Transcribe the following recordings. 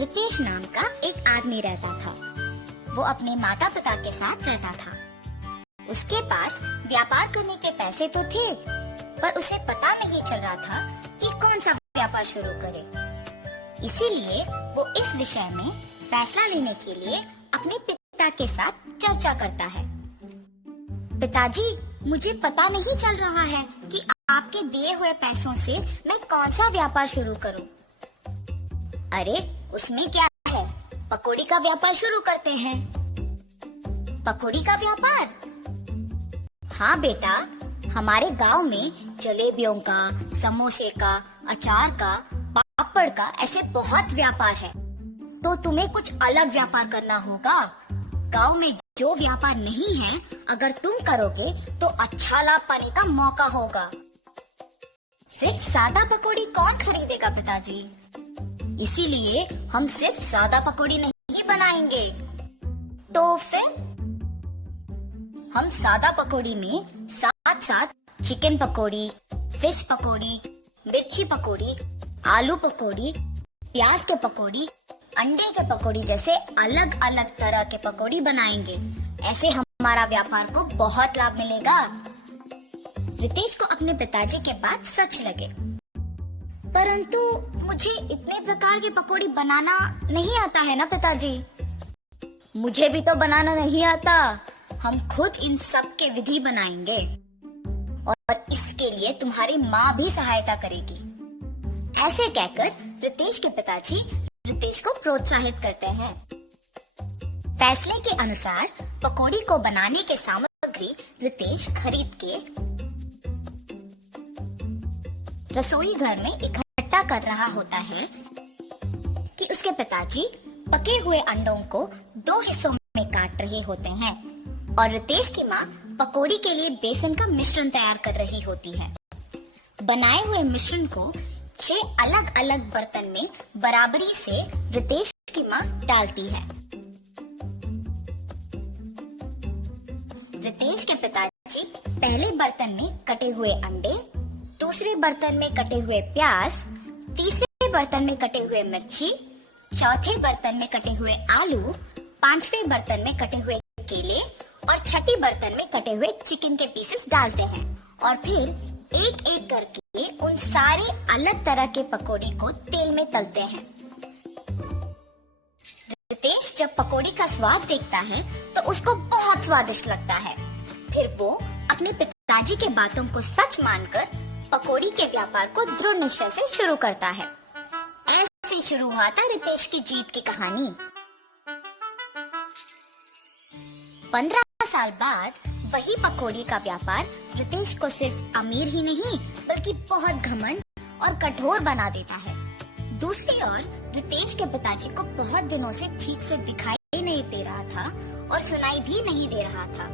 रितेश नाम का एक आदमी रहता था। वो अपने माता पिता के साथ रहता था। उसके पास व्यापार करने के पैसे तो थे, पर उसे पता नहीं चल रहा था कि कौन सा व्यापार शुरू करे। इसीलिए वो इस विषय में फैसला लेने के लिए अपने पिता के साथ चर्चा करता है। पिताजी, मुझे पता नहीं चल रहा है कि आपके दिए हुए पैसों से मैं कौन सा व्यापार शुरू करूं। अरे, उसमें क्या है, पकौड़ी का व्यापार शुरू करते हैं। पकौड़ी का व्यापार? हाँ बेटा, हमारे गांव में जलेबियों का, समोसे का, अचार का, पापड़ का ऐसे बहुत व्यापार है। तो तुम्हें कुछ अलग व्यापार करना होगा। गांव में जो व्यापार नहीं है, अगर तुम करोगे तो अच्छा लाभ पाने का मौका होगा। सिर्फ सादा पकौड़ी कौन खरीदेगा पिताजी? इसीलिए हम सिर्फ सादा पकौड़ी नहीं बनाएंगे। तो फिर हम सादा पकौड़ी में साथ साथ चिकन पकौड़ी, फिश पकौड़ी, मिर्ची पकौड़ी, आलू पकौड़ी, प्याज के पकौड़ी, अंडे के पकौड़ी जैसे अलग अलग तरह के पकौड़ी बनाएंगे। ऐसे हमारा व्यापार को बहुत लाभ मिलेगा। रितेश को अपने पिताजी के बात सच लगे, परंतु मुझे इतने प्रकार के पकौड़ी बनाना नहीं आता है ना पिताजी। मुझे भी तो बनाना नहीं आता। हम खुद इन सब के विधि बनाएंगे और इसके लिए तुम्हारी माँ भी सहायता करेगी। ऐसे कहकर रितेश के पिताजी रितेश को प्रोत्साहित करते हैं। फैसले के अनुसार पकौड़ी को बनाने के सामग्री रितेश खरीद के रसोई घर में इकट्ठा कर रहा होता है कि उसके पिताजी पके हुए अंडों को 2 हिस्सों में काट रहे होते हैं और रितेश की माँ पकौड़ी के लिए बेसन का मिश्रण तैयार कर रही होती है। बनाए हुए मिश्रण को 6 अलग अलग बर्तन में बराबरी से रितेश की माँ डालती है। रितेश के पिताजी पहले बर्तन में कटे हुए अंडे, दूसरे बर्तन में कटे हुए प्याज, तीसरे बर्तन में कटे हुए मिर्ची, चौथे बर्तन में कटे हुए आलू, 5वें बर्तन में कटे हुए केले और छठी बर्तन में कटे हुए चिकन के पीसेस डालते हैं और फिर एक एक करके उन सारे अलग तरह के पकौड़ी को तेल में तलते हैं। रितेश जब पकौड़ी का स्वाद देखता है तो उसको बहुत स्वादिष्ट लगता है। फिर वो अपने पिताजी के बातों को सच मानकर पकौड़ी के व्यापार को दृढ़ निश्चय से शुरू करता है। ऐसे शुरू हुआ था रितेश की जीत की कहानी। 15 साल बाद वही पकौड़ी का व्यापार रितेश को सिर्फ अमीर ही नहीं बल्कि बहुत घमंड और कठोर बना देता है। दूसरी ओर रितेश के पिताजी को बहुत दिनों से ठीक से दिखाई नहीं दे रहा था और सुनाई भी नहीं दे रहा था।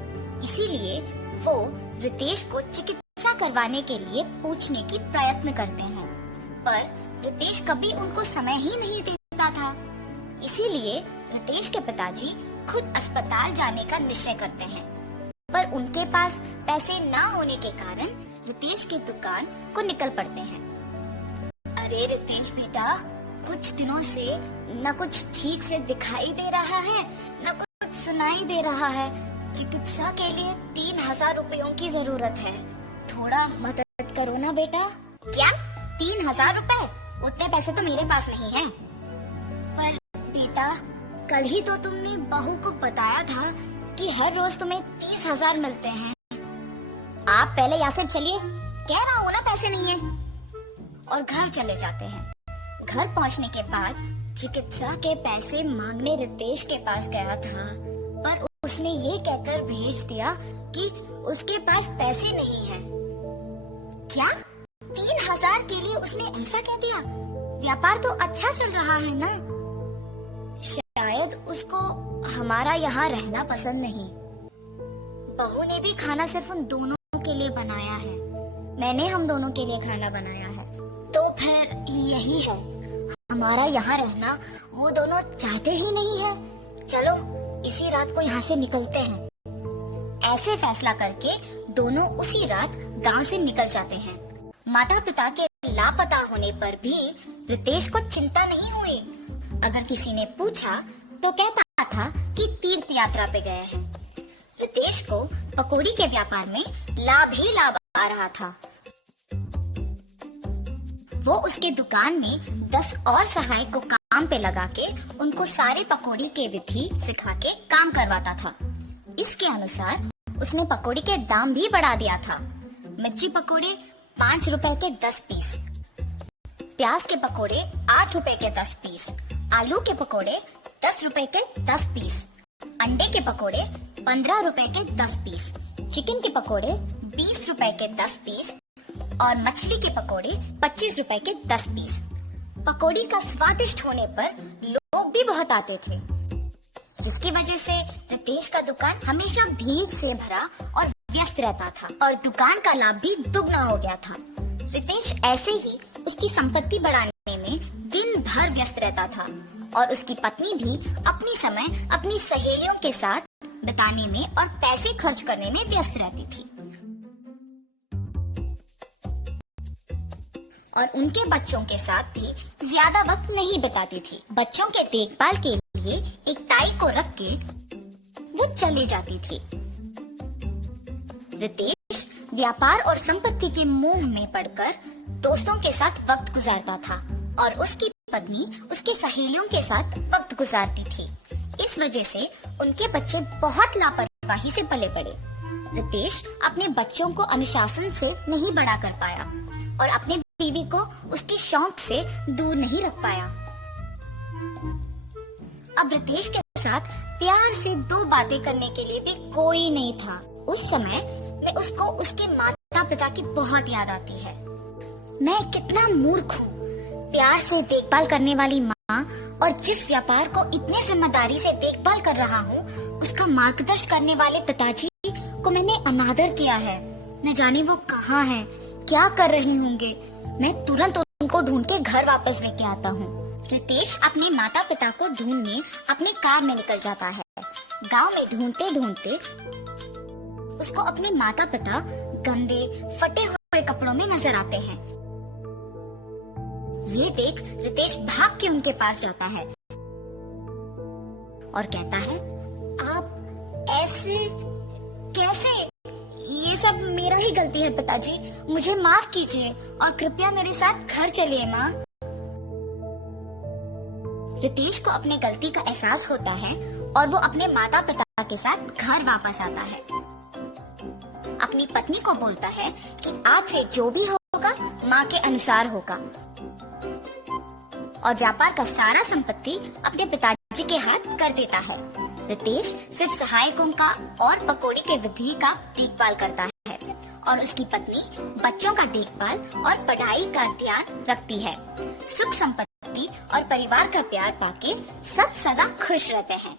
इसीलिए वो रितेश को चिकित्सा करवाने के लिए पूछने की प्रयत्न करते हैं, पर रितेश कभी उनको समय ही नहीं देता था। इसीलिए रितेश के पिताजी खुद अस्पताल जाने का निश्चय करते हैं, पर उनके पास पैसे ना होने के कारण रितेश की दुकान को निकल पड़ते हैं। अरे रितेश बेटा, कुछ दिनों से न कुछ ठीक से दिखाई दे रहा है, न कुछ सुनाई दे रहा है। चिकित्सा के लिए 3000 रुपयों की जरूरत है। थोड़ा मदद करो ना बेटा। क्या 3000 रुपए? उतने पैसे तो मेरे पास नहीं है। पर बेटा, कल ही तो तुमने बहू को बताया था कि हर रोज तुम्हें 30,000 मिलते हैं। आप पहले यहाँ से चलिए, कह रहा हूँ ना पैसे नहीं है। और घर चले जाते हैं। घर पहुँचने के बाद चिकित्सा के पैसे मांगने रितेश के पास गया था, पर उसने ये कहकर भेज दिया कि उसके पास पैसे नहीं है। क्या 3000 के लिए उसने ऐसा कह दिया? व्यापार तो अच्छा चल रहा है ना। शायद उसको हमारा यहाँ रहना पसंद नहीं। बहू ने भी खाना सिर्फ उन दोनों के लिए बनाया है। मैंने हम दोनों के लिए खाना बनाया है। तो फिर यही है, हमारा यहाँ रहना वो दोनों चाहते ही नहीं है। चलो इसी रात को यहाँ से निकलते हैं। ऐसे फैसला करके दोनों उसी रात गांव से निकल जाते हैं। माता पिता के लापता होने पर भी रितेश को चिंता नहीं हुई। अगर किसी ने पूछा तो कहता था कि तीर्थ यात्रा पे गए हैं। रितेश को पकौड़ी के व्यापार में लाभ ही लाभ आ रहा था। वो उसके दुकान में 10 और सहायक को काम पे लगा के उनको सारे पकौड़ी के विधि सिखा के काम करवाता था। इसके अनुसार उसने पकौड़ी के दाम भी बढ़ा दिया था। मिर्ची पकौड़े 5 रुपए के 10 पीस, प्याज के पकोड़े 8 रुपए के 10 पीस, आलू के पकोड़े 10 रुपए के 10 पीस, अंडे के पकोड़े 15 रुपए के 10 पीस, चिकन के पकोड़े 20 रुपए के 10 पीस और मछली के पकोड़े 25 रुपए के 10 पीस। पकौड़ी का स्वादिष्ट होने पर लोग भी बहुत आते थे, जिसकी वजह से रितेश का दुकान हमेशा भीड़ से भरा और व्यस्त रहता था और दुकान का लाभ भी दुगना हो गया था। रितेश ऐसे ही उसकी संपत्ति बढ़ाने में दिन भर व्यस्त रहता था और उसकी पत्नी भी अपनी समय अपनी सहेलियों के साथ बिताने में और पैसे खर्च करने में व्यस्त रहती थी और उनके बच्चों के साथ भी ज्यादा वक्त नहीं बिताती थी। बच्चों के देखभाल के लिए एक ताई को रख के वो चली जाती थी। रितेश व्यापार और संपत्ति के मोह में पड़कर दोस्तों के साथ वक्त गुजारता था और उसकी पत्नी उसके सहेलियों के साथ वक्त गुजारती थी। इस वजह से उनके बच्चे बहुत लापरवाही से पले बड़े। रितेश अपने बच्चों को अनुशासन से नहीं बड़ा कर पाया और अपने बीवी को उसके शौक से दूर नहीं रख पाया। अब रितेश के साथ प्यार से 2 बातें करने के लिए भी कोई नहीं था। उस समय में उसको उसके माता पिता की बहुत याद आती है। मैं कितना मूर्ख हूँ, प्यार से देखभाल करने वाली माँ और जिस व्यापार को इतने जिम्मेदारी से देखभाल कर रहा हूँ उसका मार्गदर्शन करने वाले पिताजी को मैंने अनादर किया है। न जाने वो कहाँ हैं, क्या कर रहे होंगे। मैं तुरंत उनको ढूंढ के घर वापस लेके आता हूँ। रितेश अपने माता पिता को ढूंढने अपने कार में निकल जाता है। गांव में ढूंढते ढूंढते उसको अपने माता पिता गंदे फटे हुए कपड़ों में नजर आते हैं। ये देख रितेश भाग के उनके पास जाता है और कहता है, आप ऐसे कैसे? ये सब मेरा ही गलती है पिताजी, मुझे माफ कीजिए और कृपया मेरे साथ घर चलिए माँ। रितेश को अपने गलती का एहसास होता है और वो अपने माता पिता के साथ घर वापस आता है। अपनी पत्नी को बोलता है कि आज से जो भी होगा माँ के अनुसार होगा और व्यापार का सारा संपत्ति अपने पिताजी के हाथ कर देता है। रितेश सिर्फ सहायकों का और पकौड़ी के विधि का देखभाल करता है और उसकी पत्नी बच्चों का देखभाल और पढ़ाई का ध्यान रखती है। सुख संपत्ति और परिवार का प्यार पाके सब सदा खुश रहते हैं।